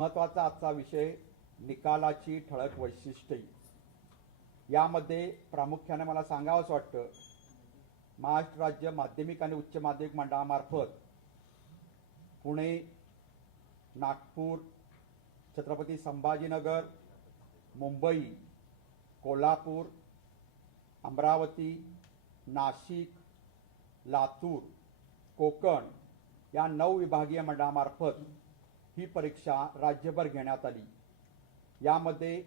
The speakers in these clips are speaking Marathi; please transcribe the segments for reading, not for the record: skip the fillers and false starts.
महत्त्वाचा आजचा विषय निकालाची ठळक वैशिष्ट्ये। यामध्ये प्रामुख्याने मला सांगावंसं वाटतं, महाराष्ट्र राज्य माध्यमिक आणि उच्च माध्यमिक मंडळामार्फत पुणे, नागपूर, छत्रपती संभाजीनगर, मुंबई, कोल्हापूर, अमरावती, नाशिक, लातूर, कोकण या 9 विभागीय मंडळामार्फत ही परीक्षा राज्यभर घेण्यात आली। यामध्ये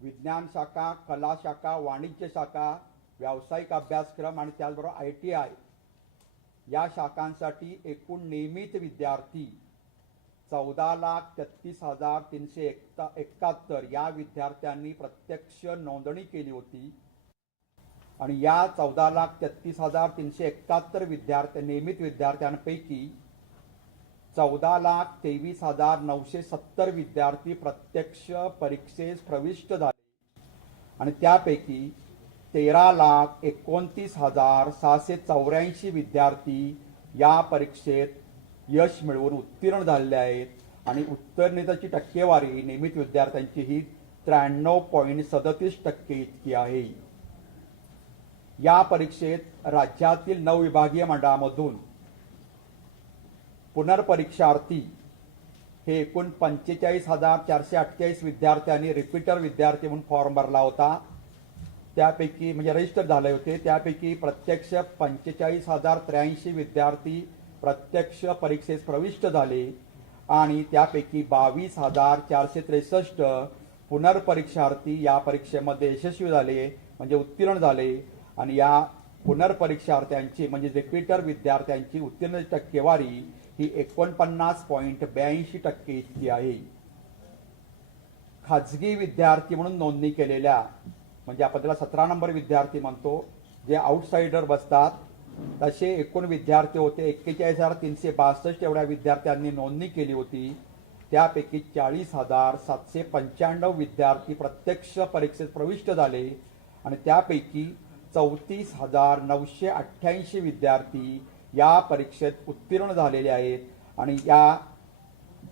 विज्ञान शाखा, कला शाखा, वाणिज्य शाखा, व्यावसायिक अभ्यासक्रम आणि त्याचबरोबर ITI या शाखांसाठी एकूण नियमित विद्यार्थी 14,33,371 या विद्यार्थ्यांनी प्रत्यक्ष नोंदणी केली होती आणि या 14,33,371 नियमित विद्यार्थ्यांपैकी 14,23,970 विद्यार्थी प्रत्यक्ष परीक्षेस प्रविष्ट झाले आणि त्यापैकी 13,29,684 विद्यार्थी या परीक्षेत यश मिळवून उत्तीर्ण झालेले आहेत आणि उत्तीर्णतेची टक्केवारी नियमित विद्यार्थ्यांची ही 93.37% इतकी आहे। या परीक्षेत राज्यातील 9 विभागीय मंडळामधून पुनर्परीक्षार्थी हे एकूण 45,448 विद्यार्थ्यांनी रिपीटर विद्यार्थी म्हणून फॉर्म भरला होता। त्यापैकी म्हणजे रजिस्टर झाले होते, त्यापैकी प्रत्यक्ष 45,083 विद्यार्थी प्रत्यक्ष परीक्षेस प्रविष्ट झाले आणि त्यापैकी 22,463 पुनर्परीक्षार्थी या परीक्षेमध्ये यशस्वी झाले म्हणजे उत्तीर्ण झाले आणि या पुनर्परीक्षार्थ्यांची म्हणजे रिपीटर विद्यार्थ्यांची उत्तीर्ण टक्केवारी ही 49.82% इतकी आहे। खाजगी विद्यार्थी म्हणून नोंदणी केलेल्या म्हणजे आपण त्याला 17 नंबर विद्यार्थी म्हणतो, जे आउटसाइडर बसतात, तसे एकूण विद्यार्थी होते 41,362 एवढ्या विद्यार्थ्यांनी नोंदणी केली होती। त्यापैकी 40,795 विद्यार्थी प्रत्यक्ष परीक्षेत प्रविष्ट झाले आणि त्यापैकी 34,988 विद्यार्थी या परीक्षेत उत्तीर्ण झालेले आहेत आणि या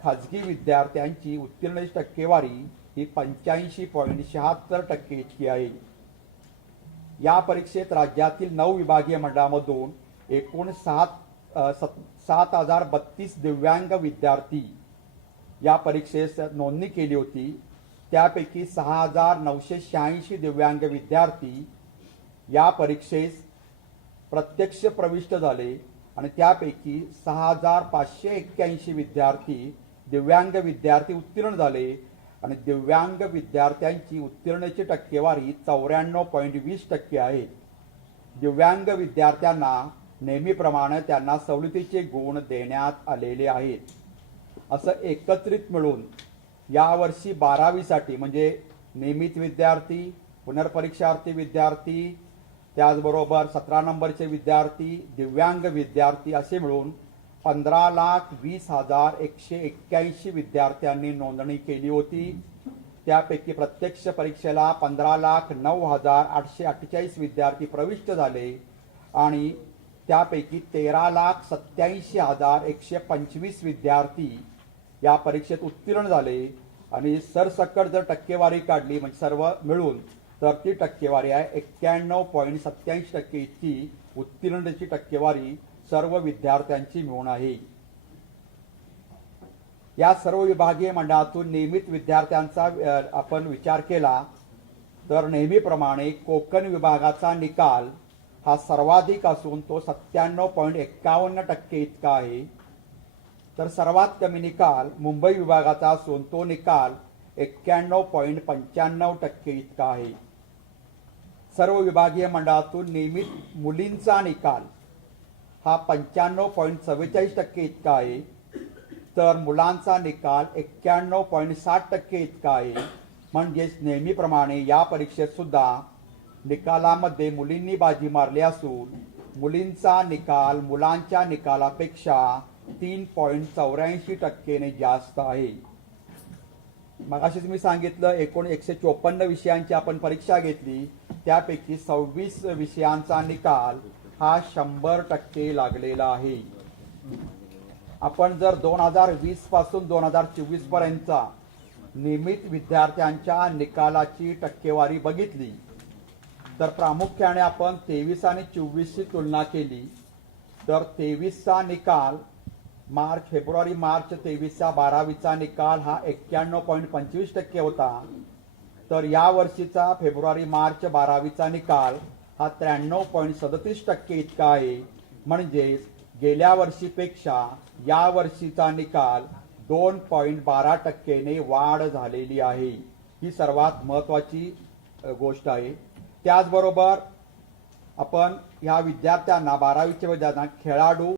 खाजगी विद्यार्थ्यांची उत्तीर्णतेची टक्केवारी ही 85.76% इतकी आहे। या परीक्षेत राज्यातील 9 विभागीय मंडळामधून एकूण 7,032 दिव्यांग विद्यार्थी या परीक्षेस नोंदणी केली होती। त्यापैकी 6,986 दिव्यांग विद्यार्थी या परीक्षेस प्रत्यक्ष प्रविष्ट झाले आणि त्यापैकी 6,581 विद्यार्थी दिव्यांग विद्यार्थी उत्तीर्ण झाले आणि दिव्यांग विद्यार्थ्यांची उत्तीर्णतेची टक्केवारी 94.20% आहे। दिव्यांग विद्यार्थ्यांना नेहमीप्रमाणे त्यांना सवलतीचे गुण देण्यात आलेले आहेत। असं एकत्रित मिळून यावर्षी 12वीसाठी म्हणजे नियमित विद्यार्थी, पुनर्परीक्षार्थी विद्यार्थी, त्याचबरोबर 17 नंबरचे विद्यार्थी, दिव्यांग विद्यार्थी असे मिळून 15,20,181 विद्यार्थ्यांनी नोंदणी केली होती। त्यापैकी प्रत्यक्ष परीक्षेला 15,09,848 विद्यार्थी प्रविष्ट झाले आणि त्यापैकी 13,87,125 विद्यार्थी या परीक्षेत उत्तीर्ण झाले आणि सरसकट जर टक्केवारी काढली म्हणजे सर्व मिळून तर ती टक्केवारी आहे 91.87% इतकी उत्तीर्णतेची टक्केवारी सर्व विद्यार्थ्यांची मिळून आहे। या सर्व विभागीय मंडळातून नियमित विद्यार्थ्यांचा आपण विचार केला तर नेहमीप्रमाणे कोकण विभागाचा निकाल हा सर्वाधिक असून तो 97.51% इतका आहे, तर सर्वात कमी निकाल मुंबई विभागाचा असून तो निकाल 91.95% इतका आहे। सर्व विभागीय मंडळातून नियमित मुलींचा निकाल हा 95.44% इतका आहे, तर मुलांचा निकाल 91.60% इतका आहे। म्हणजेच नेहमीप्रमाणे या परीक्षेत सुद्धा निकालामध्ये मुलींनी बाजी मारली असून मुलींचा निकाल मुलांच्या निकालापेक्षा 3.84% जास्त आहे। मगाशीच मी सांगितलं एकूण 154 विषयांची आपण परीक्षा घेतली, त्यापैकी 26 विषयांचा निकाल हा 100% लागलेला आहे। आपण जर 2020 पासून 2024 पर्यंतचा नियमित विद्यार्थ्यांच्या निकालाची टक्केवारी बघितली तर प्रामुख्याने आपण 23 आणि 24 ची तुलना केली तर 23चा निकाल फेब्रुवारी मार्च 23चा 12वीचा निकाल हा 91.25% होता, तर या वर्षीचा फेब्रुवारी मार्च 12वीचा निकाल हा 93.37% इतका आहे. म्हणजेच गेल्या वर्षीपेक्षा या वर्षीचा निकाल 2.12%ने वाढ झालेली आहे. ही सर्वात महत्त्वाची गोष्ट आहे. त्याचबरोबर आपण ह्या विद्यार्थ्यांना 12वीच्या विद्यार्थ्यांना खेळाडू